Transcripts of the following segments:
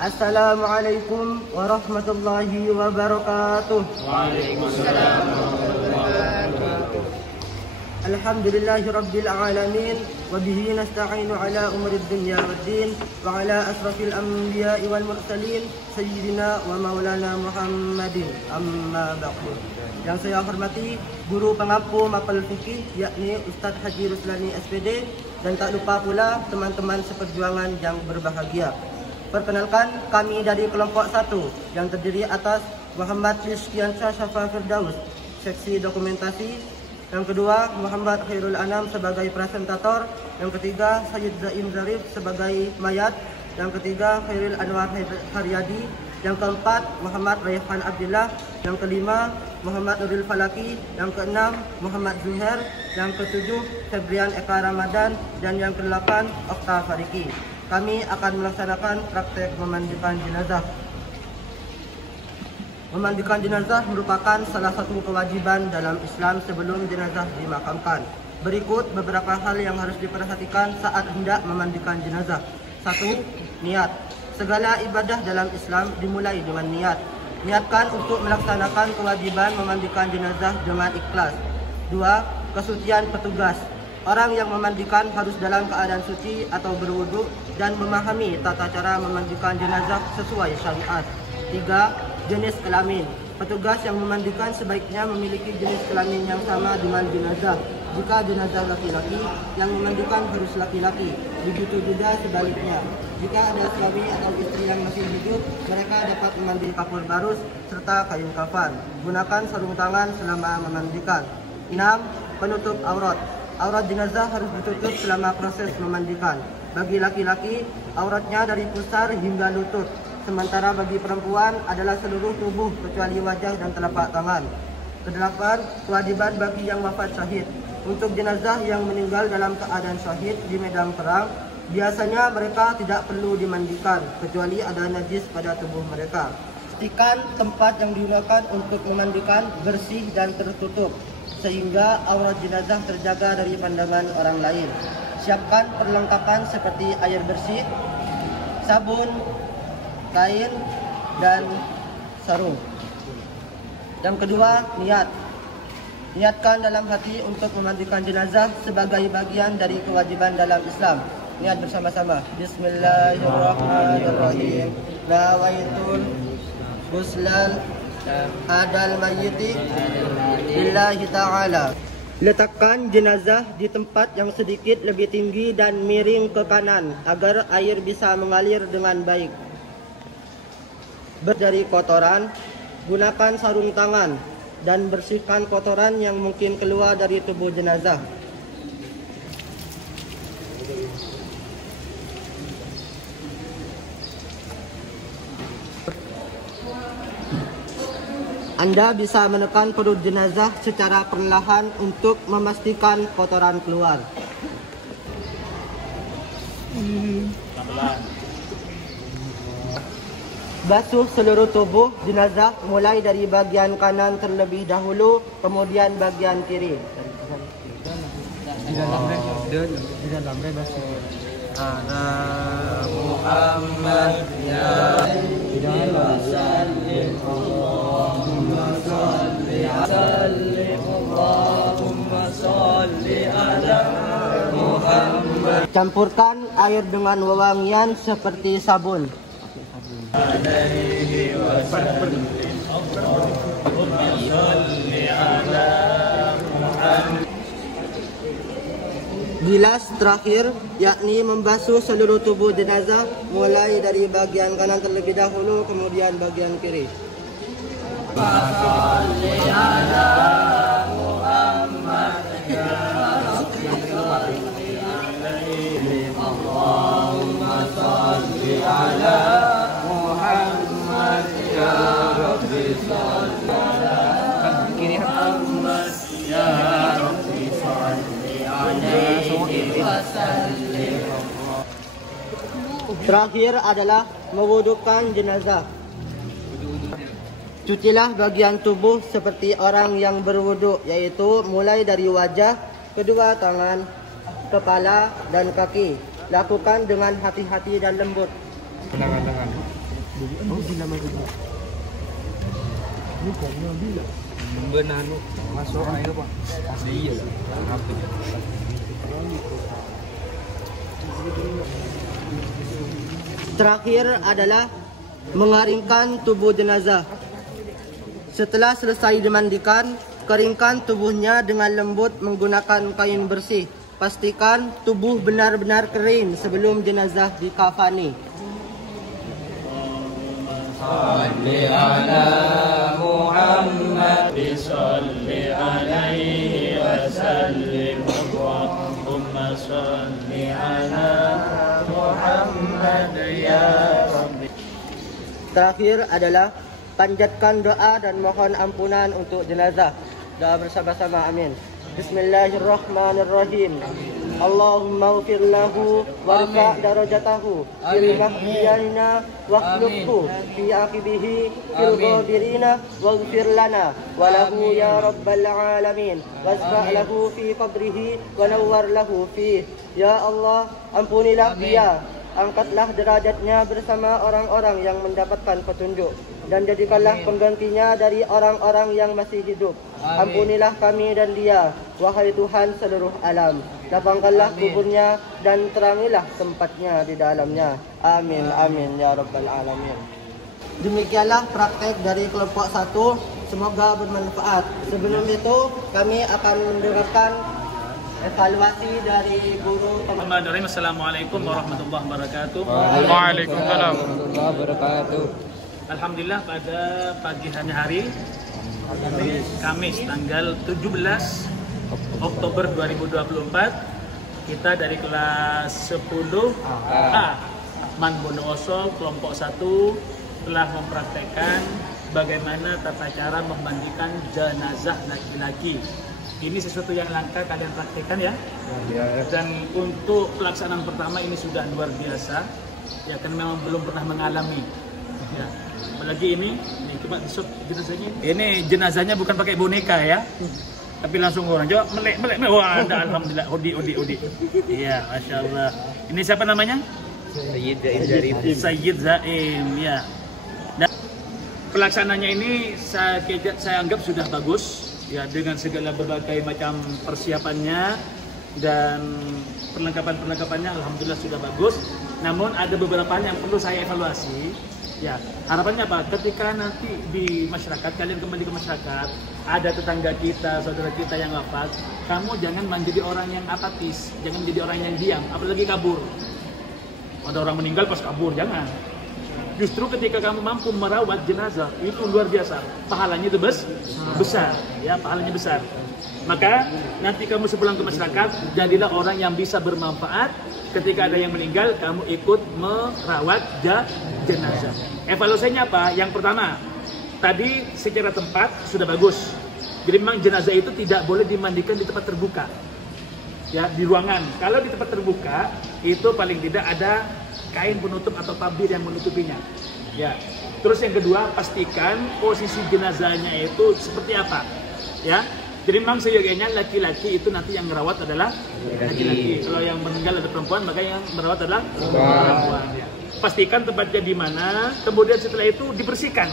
Assalamualaikum warahmatullahi wabarakatuh. Waalaikumsalam warahmatullahi wabarakatuh. Alhamdulillahi rabbil alamin wa bihi nasta'inu ala umuri dunya waddin wa ala asrafil anbiya'i wal mursalin sayyidina wa maulana Muhammadin, amma ba'du. Yang saya hormati guru pengampu mapel fikih yakni Ustaz Haji Ruslani SPD, dan tak lupa pula teman-teman seperjuangan yang berbahagia. Perkenalkan, kami dari kelompok 1 yang terdiri atas Muhammad Rizkiansyah Syafa Firdaus, seksi dokumentasi. Yang kedua, Muhammad Khairul Anam sebagai presentator. Yang ketiga, Sayyid Zaim Zarif sebagai mayat. Yang ketiga, Khairul Anwar Haryadi. Yang keempat, Muhammad Rayhan Abdillah. Yang kelima, Muhammad Nuril Falaki. Yang keenam, Muhammad Zuhair. Yang ketujuh, Febrian Eka Ramadan. Dan yang kedelapan, Okta Fariki. Kami akan melaksanakan praktek memandikan jenazah. Memandikan jenazah merupakan salah satu kewajiban dalam Islam sebelum jenazah dimakamkan. Berikut beberapa hal yang harus diperhatikan saat hendak memandikan jenazah. 1. Niat. Segala ibadah dalam Islam dimulai dengan niat. Niatkan untuk melaksanakan kewajiban memandikan jenazah dengan ikhlas. 2. Kesucian petugas. Orang yang memandikan harus dalam keadaan suci atau berwudu dan memahami tata cara memandikan jenazah sesuai syariat. 3. Jenis kelamin. Petugas yang memandikan sebaiknya memiliki jenis kelamin yang sama dengan jenazah. Jika jenazah laki-laki, yang memandikan harus laki-laki. Begitu juga sebaliknya. Jika ada suami atau istri yang masih hidup, mereka dapat memandi kapur barus serta kain kafan. Gunakan sarung tangan selama memandikan. 6. Penutup aurat. Aurat jenazah harus ditutup selama proses memandikan. Bagi laki-laki, auratnya dari pusar hingga lutut. Sementara bagi perempuan adalah seluruh tubuh kecuali wajah dan telapak tangan. Kedelapan, kewajiban bagi yang wafat syahid. Untuk jenazah yang meninggal dalam keadaan syahid di medan perang, biasanya mereka tidak perlu dimandikan kecuali ada najis pada tubuh mereka. Pastikan tempat yang digunakan untuk memandikan bersih dan tertutup, sehingga aurat jenazah terjaga dari pandangan orang lain. Siapkan perlengkapan seperti air bersih, sabun, kain, dan sarung. Yang kedua, niat. Niatkan dalam hati untuk memandikan jenazah sebagai bagian dari kewajiban dalam Islam. Niat bersama-sama. Bismillahirrahmanirrahim. Nawaitul ghuslan adal mayyiti lillahi ta'ala. Letakkan jenazah di tempat yang sedikit lebih tinggi dan miring ke kanan agar air bisa mengalir dengan baik. Dari kotoran, gunakan sarung tangan dan bersihkan kotoran yang mungkin keluar dari tubuh jenazah. Anda bisa menekan perut jenazah secara perlahan untuk memastikan kotoran keluar. Basuh seluruh tubuh jenazah mulai dari bagian kanan terlebih dahulu, kemudian bagian kiri. Di dalam basuh. Ada Muhammad ya Allahumma salli ala Muhammad. Campurkan air dengan wewangian seperti sabun. Alaihi wasallam. Bilas terakhir, yakni membasuh seluruh tubuh jenazah mulai dari bagian kanan terlebih dahulu, kemudian bagian kiri. Terakhir adalah mewudukan jenazah. Cucilah bagian tubuh seperti orang yang berwudu, yaitu mulai dari wajah, kedua tangan, kepala, dan kaki. Lakukan dengan hati-hati dan lembut. Tangan. Masuk ayo Pak. Iya lah. Apa ya? Terakhir adalah mengeringkan tubuh jenazah. Setelah selesai dimandikan, keringkan tubuhnya dengan lembut menggunakan kain bersih. Pastikan tubuh benar-benar kering sebelum jenazah dikafani. Salli ala Muhammad, salli alaihi wa sallim. Allahumma salli ala Muhammad ya Rabbi. Terakhir adalah panjatkan doa dan mohon ampunan untuk jenazah. Doa bersama-sama, amin. Bismillahirrahmanirrahim. Allahumma ufir lahu warfa' darajatahu fil mahdiyaina wakhluqhu fi aqibihi fil ghadirina waghfir lana walahu ya rabbal alamin wasfa' lahu fi qabrihi wa nawwar lahu fi. Ya Allah, ampunilah dia, angkatlah derajatnya bersama orang-orang yang mendapatkan petunjuk dan jadikanlah penggantinya dari orang-orang yang masih hidup. Ampunilah kami dan dia, wahai Tuhan seluruh alam. Lapangkanlah kuburnya dan terangilah tempatnya di dalamnya. Amin, amin, ya rabbal alamin. Demikianlah praktek dari kelompok 1. Semoga bermanfaat. Sebelum itu, kami akan mendengarkan evaluasi dari guru. Assalamualaikum warahmatullahi wabarakatuh. Waalaikumsalam warahmatullahi wabarakatuh. Alhamdulillah pada pagi hari Kamis tanggal 17 Oktober 2024 kita dari kelas 10 A Man Bondowoso kelompok 1 telah mempraktekkan bagaimana tata cara memandikan jenazah laki-laki. Ini sesuatu yang langka kalian praktekkan ya. Dan untuk pelaksanaan pertama ini sudah luar biasa. Ya kan memang belum pernah mengalami. Ya. Apalagi ini coba besok jenazahnya. Ini jenazahnya bukan pakai boneka ya. Tapi langsung orang coba melek. Wah, ada alhamdulillah Odi. Iya, Masya Allah. Ini siapa namanya? Sayyid Zaim ya. Dan pelaksananya ini saya anggap sudah bagus. Ya, dengan segala berbagai macam persiapannya dan perlengkapannya alhamdulillah sudah bagus. Namun ada beberapa yang perlu saya evaluasi. Ya, harapannya apa? Ketika nanti di masyarakat, kalian kembali ke masyarakat, ada tetangga kita, saudara kita yang wafat, kamu jangan menjadi orang yang apatis, jangan menjadi orang yang diam, apalagi kabur. Ada orang meninggal pas kabur, jangan. Justru ketika kamu mampu merawat jenazah, itu luar biasa. Pahalanya itu besar, ya, pahalanya besar. Maka nanti kamu sepulang ke masyarakat, jadilah orang yang bisa bermanfaat. Ketika ada yang meninggal, kamu ikut merawat jenazah. Evaluasinya apa? Yang pertama, tadi secara tempat sudah bagus. Jadi memang jenazah itu tidak boleh dimandikan di tempat terbuka. Ya, di ruangan. Kalau di tempat terbuka, itu paling tidak ada kain penutup atau tabir yang menutupinya. Ya. Terus yang kedua, pastikan posisi jenazahnya itu seperti apa. Ya. Jadi memang seyogianya laki-laki itu nanti yang merawat adalah laki-laki. Kalau yang meninggal ada perempuan, maka yang merawat adalah perempuan. Ya. Pastikan tempatnya di mana, kemudian setelah itu dibersihkan.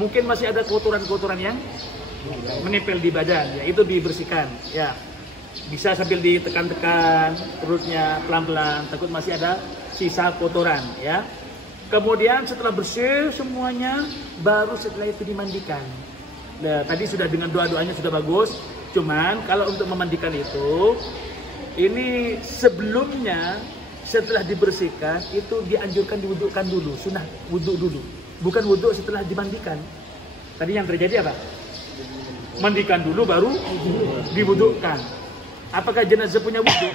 Mungkin masih ada kotoran-kotoran yang menempel di badan, ya itu dibersihkan. Ya, bisa sambil ditekan-tekan perutnya pelan-pelan, takut masih ada sisa kotoran. Ya. Kemudian setelah bersih semuanya, baru setelah itu dimandikan. Nah, tadi sudah dengan doa-doanya sudah bagus. Cuman kalau untuk memandikan itu, ini sebelumnya setelah dibersihkan itu dianjurkan diwudukkan dulu, sunnah wuduk dulu, bukan wuduk setelah dimandikan. Tadi yang terjadi apa? Mandikan dulu baru diwudukkan. Apakah jenazah punya wuduk?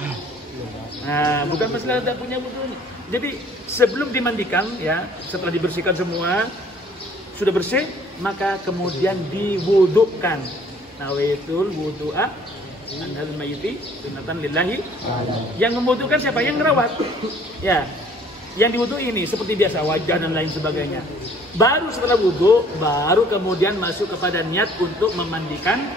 Nah, bukan masalah tidak punya wuduk. Jadi sebelum dimandikan ya, setelah dibersihkan semua sudah bersih, maka kemudian diwudukkan. Nawaitul wudu'a anal mayyiti sunatan lillahi. Yang memwudukkan siapa? Yang merawat. Ya. Yang diwuduk ini seperti biasa wajah dan lain sebagainya. Baru setelah wudhu, baru kemudian masuk kepada niat untuk memandikan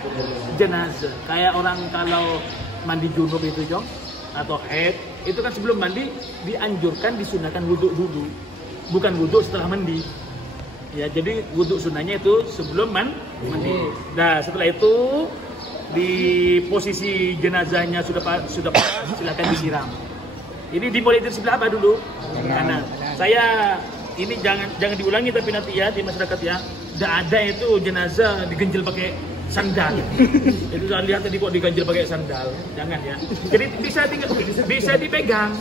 jenazah. Kayak orang kalau mandi junub itu, Jong, atau haid, itu kan sebelum mandi dianjurkan disunahkan wudhu dulu. bukan wudhu setelah mandi. Ya, jadi wudhu sunnahnya itu sebelum mandi. Nah, setelah itu di posisi jenazahnya sudah pas, silakan disiram. Ini dimulai dari sebelah apa dulu? Kanan. Saya ini jangan diulangi tapi nanti ya di masyarakat ya. Tidak ada itu jenazah digenjel pakai sandal. Itu saya lihat tadi kok diganjel pakai sandal. Jangan ya. Jadi bisa dipegang.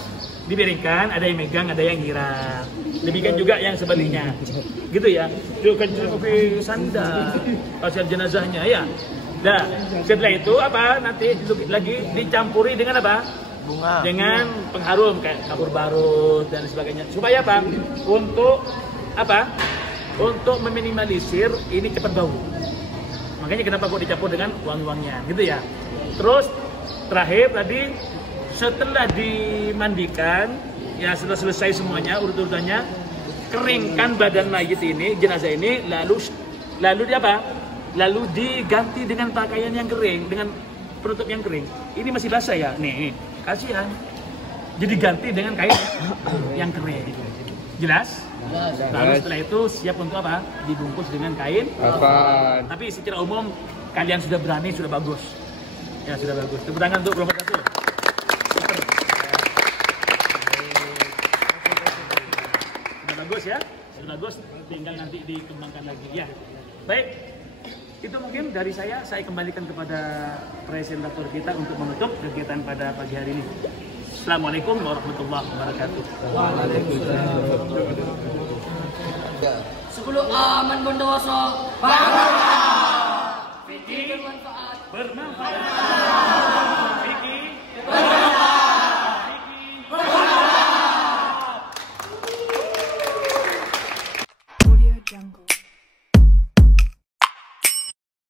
Diberikan, ada yang megang, ada yang nyiram. Demikian juga yang sebaliknya. Gitu ya. Ganjel pakai sandal. Pasien jenazahnya ya. Nah, setelah itu apa? Nanti lagi dicampuri dengan apa? Bunga. Dengan pengharum kayak kapur barut dan sebagainya. Supaya apa? Untuk apa? Untuk meminimalisir ini cepat bau. Makanya kenapa kok dicampur dengan wangi-wangian, gitu ya. Terus terakhir tadi setelah dimandikan, ya setelah selesai semuanya urut-urutannya, keringkan badan mayit ini, jenazah ini, lalu di apa? Lalu diganti dengan pakaian yang kering, dengan penutup yang kering. Ini masih basah ya, nih, kasihan. Jadi ganti dengan kain yang kering. Jelas? Lalu setelah itu siap untuk apa? Dibungkus dengan kain. Tapi secara umum kalian sudah berani, sudah bagus. Ya sudah bagus. Tepuk tangan untuk kelompok satu. Sudah bagus ya? Sudah bagus. Tinggal nanti dikembangkan lagi ya. Baik. Itu mungkin dari saya kembalikan kepada presentator kita untuk menutup kegiatan pada pagi hari ini. Assalamualaikum warahmatullahi wabarakatuh. Waalaikumsalam. 10 aman bondowoso. Fikih bermanfaat.